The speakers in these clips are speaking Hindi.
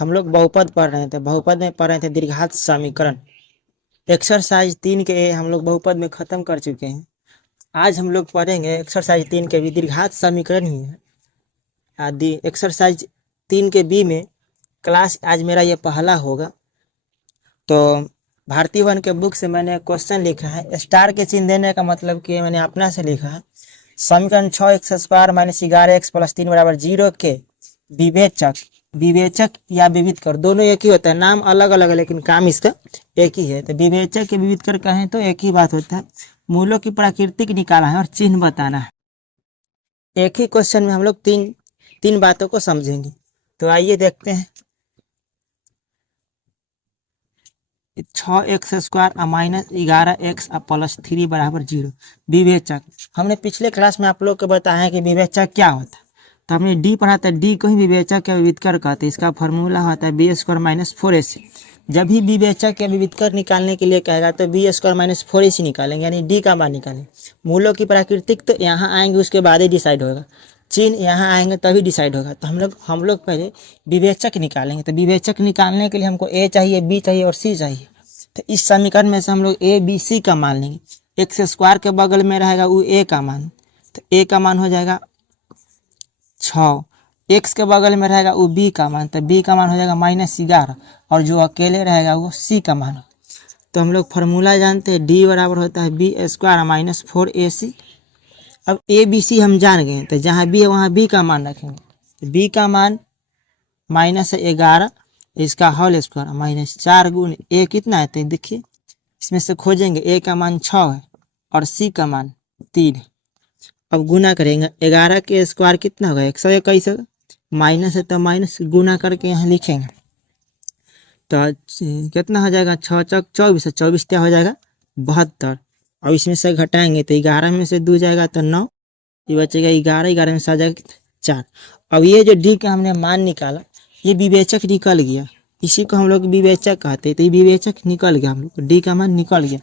हम लोग बहुपद पढ़ रहे थे, बहुपद में पढ़ रहे थे दीर्घात समीकरण। एक्सरसाइज 3 के हम लोग बहुपद में खत्म कर चुके हैं। आज हम लोग पढ़ेंगे एक्सरसाइज 3 के भी दीर्घात समीकरण ही है। आदि एक्सरसाइज 3 के बी में क्लास आज मेरा ये पहला होगा। तो भारतीय वन के बुक से मैंने क्वेश्चन लिखा है। स्टार के चिन्ह देने का मतलब कि मैंने अपना से लिखा है। समीकरण 6x² - 11x + 3 = 0 के विवेचक या विविधकर दोनों एक ही होता है। नाम अलग अलग है लेकिन काम इसका एक ही है। तो विवेचक के विविधकर कहें तो एक ही बात होता है। मूलों की प्राकृतिक निकालना है और चिन्ह बताना है। एक ही क्वेश्चन में हम लोग तीन बातों को समझेंगे। तो आइए देखते हैं। 6x² - 11x + 3 = 0 विवेचक। हमने पिछले क्लास में आप लोग को बताया कि विवेचक क्या होता है। तो हमने डी पढ़ा था, डी को ही विवेचक या विविधकर कहते हैं। इसका फॉर्मूला होता है b² - 4ac। जब भी विवेचक या विविधकर निकालने के लिए कहेगा तो b² - 4ac निकालेंगे, यानी डी का मान निकालेंगे। मूलों की प्राकृतिक तो यहाँ आएंगे, उसके बाद ही डिसाइड होगा। चिन्ह यहाँ आएंगे तभी डिसाइड होगा। तो हम लोग पहले विवेचक निकालेंगे। तो विवेचक निकालने के लिए हमको ए चाहिए, बी चाहिए और सी चाहिए। तो इस समीकरण में से हम लोग ए बी सी का मान लेंगे। x² के बगल में रहेगा वो ए का मान, तो ए का मान हो जाएगा 6। x के बगल में रहेगा वो b का मान, तो b का मान हो जाएगा -11 और जो अकेले रहेगा वो c का मान। तो हम लोग फार्मूला जानते हैं, d बराबर होता है b² - 4ac। अब a b c हम जान गए, तो जहाँ b है वहाँ b का मान रखेंगे। तो b का मान -11, इसका होल स्क्वायर -4 गुण a कितना है, तो देखिए इसमें से खोजेंगे। a का मान 6 है और c का मान 3 है। अब गुना करेंगे, 11 के स्क्वायर कितना होगा 121 होगा, माइनस है तो माइनस गुना करके यहाँ लिखेंगे। तो कितना हो जाएगा 6 × 24 है, 24 क्या हो जाएगा 72। अब इसमें से घटाएंगे तो 11 में से 2 जाएगा तो 9, ये बचेगा 11, 11 में से आ जाएगा 4। अब ये जो डी का हमने मान निकाला, ये विवेचक निकल गया, इसी को हम लोग विवेचक कहते हैं। तो ये विवेचक निकल गया, हम लोग डी का मान निकल गया,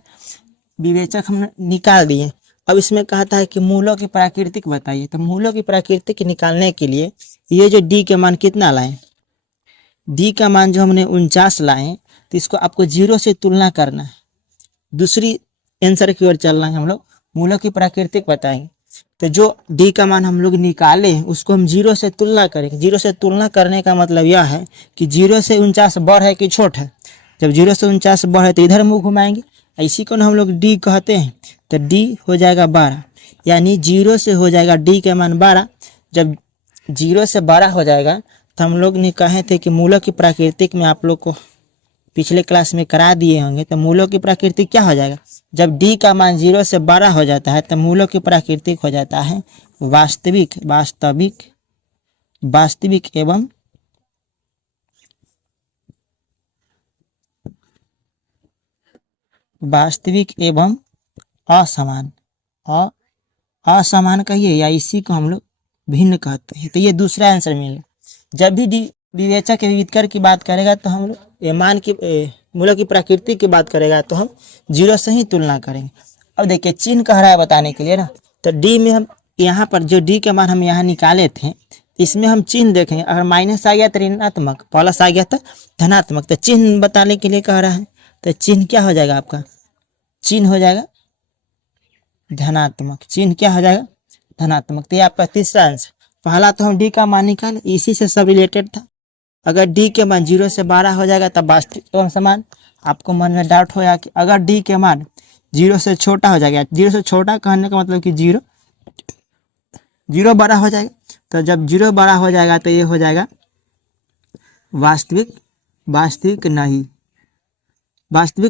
विवेचक हमने निकाल दिए। अब इसमें कहता है कि मूलों की प्राकृतिक बताइए। तो मूलों की प्राकृतिक निकालने के लिए ये जो डी के मान कितना लाए, डी का मान जो हमने 49 लाए, तो इसको आपको 0 से तुलना करना है। दूसरी आंसर की ओर चलना है। हम लोग मूलों की प्राकृतिक बताएंगे। तो जो डी का मान हम लोग निकाले उसको हम 0 से तुलना करेंगे। 0 से तुलना करने का मतलब यह है कि 0 से 49 बड़ है कि छोट है। जब 0 से 49 बड़ है तो इधर मुंह घुमाएंगे, इसी को हम लोग डी कहते हैं। तो डी हो जाएगा 12, यानी 0 से हो जाएगा डी के मान 12। जब 0 से बड़ा हो जाएगा तो हम लोग ने कहे थे कि मूलों की प्राकृतिक में आप लोग को पिछले क्लास में करा दिए होंगे। तो मूलों की प्राकृतिक क्या हो जाएगा, जब डी का मान 0 से बड़ा हो जाता है तो मूलों की प्राकृतिक हो जाता है वास्तविक एवं असमान। असमान कहिए या इसी को हम लोग भिन्न कहते हैं। तो ये दूसरा आंसर मिलेगा। जब भी डी विवेचक के विविधकर की बात करेगा तो हम लोग मान की मूलों की प्रकृति की बात करेगा तो हम 0 से ही तुलना करेंगे। अब देखिए चिन्ह कह रहा है बताने के लिए ना, तो डी में हम यहाँ पर जो डी के मान हम यहाँ निकाले थे, इसमें हम चिन्ह देखेंगे। अगर माइनस आ गया तो ऋणात्मक, प्लस आ गया तो धनात्मक। तो चिन्ह बताने के लिए कह रहा है, तो चिन्ह क्या हो जाएगा आपका, चिन्ह हो जाएगा धनात्मक। चिन्ह क्या हो जाएगा धनात्मक। तो ये आपका तीसरा आंसर। पहला तो हम डी का मान निकाले, इसी से सब रिलेटेड था। अगर डी के मान 0 से 12 हो जाएगा तब वास्तविक एवं समान। आपको मन में डाउट होगा कि अगर डी के मान 0 से छोटा हो जाएगा, 0 से छोटा कहने का मतलब कि 0 बड़ा हो जाएगा। तो जब 0 बड़ा हो जाएगा तो ये हो जाएगा वास्तविक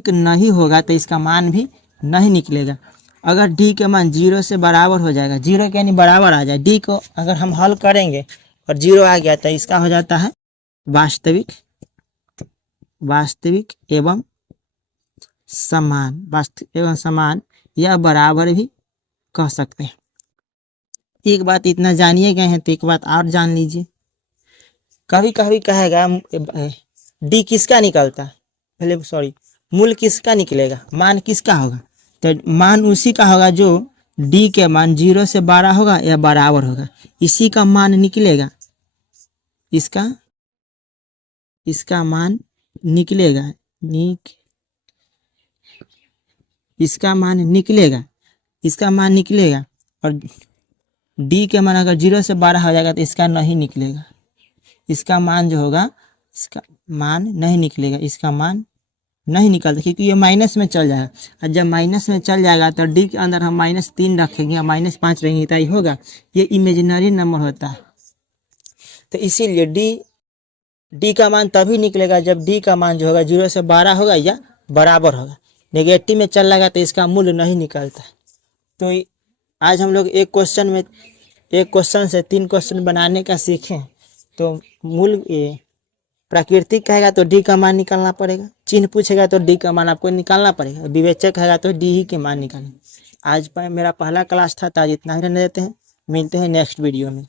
नहीं होगा, तो इसका मान भी नहीं निकलेगा। अगर डी के मान 0 से बराबर हो जाएगा, 0 के यानी बराबर आ जाए, डी को अगर हम हल करेंगे और 0 आ गया तो इसका हो जाता है वास्तविक एवं समान या बराबर भी कह सकते हैं। एक बात इतना जानिए गए हैं तो एक बात और जान लीजिए। कभी कभी कहेगा डी किसका निकलता है, मूल किसका निकलेगा, मान किसका होगा। तो मान उसी का होगा जो डी के मान 0 से 12 होगा या बराबर होगा, इसी का मान निकलेगा। इसका इसका मान निकलेगा, इसका मान निकलेगा और डी के मान अगर 0 से 12 हो जाएगा तो इसका नहीं निकलेगा, इसका मान जो होगा इसका मान नहीं निकलेगा, इसका मान नहीं निकलता क्योंकि ये माइनस में चल जाएगा। और जब माइनस में चल जाएगा तो डी के अंदर हम -3 रखेंगे और -5 रहेंगे तो ये होगा, ये इमेजिनरी नंबर होता है। तो इसीलिए डी का मान तभी निकलेगा जब डी का मान जो होगा 0 से 12 होगा या बराबर होगा। नेगेटिव में चल जाएगा तो इसका मूल्य नहीं निकलता। तो आज हम लोग एक क्वेश्चन से 3 क्वेश्चन बनाने का सीखें। तो मूल प्राकृतिक कहेगा तो डी का मान निकालना पड़ेगा, चिन्ह पूछेगा तो डी का मान आपको निकालना पड़ेगा, विवेचक कहेगा तो डी ही के मान निकालना। आज मेरा पहला क्लास था, तो आज इतना ही रहने देते हैं, मिलते हैं नेक्स्ट वीडियो में।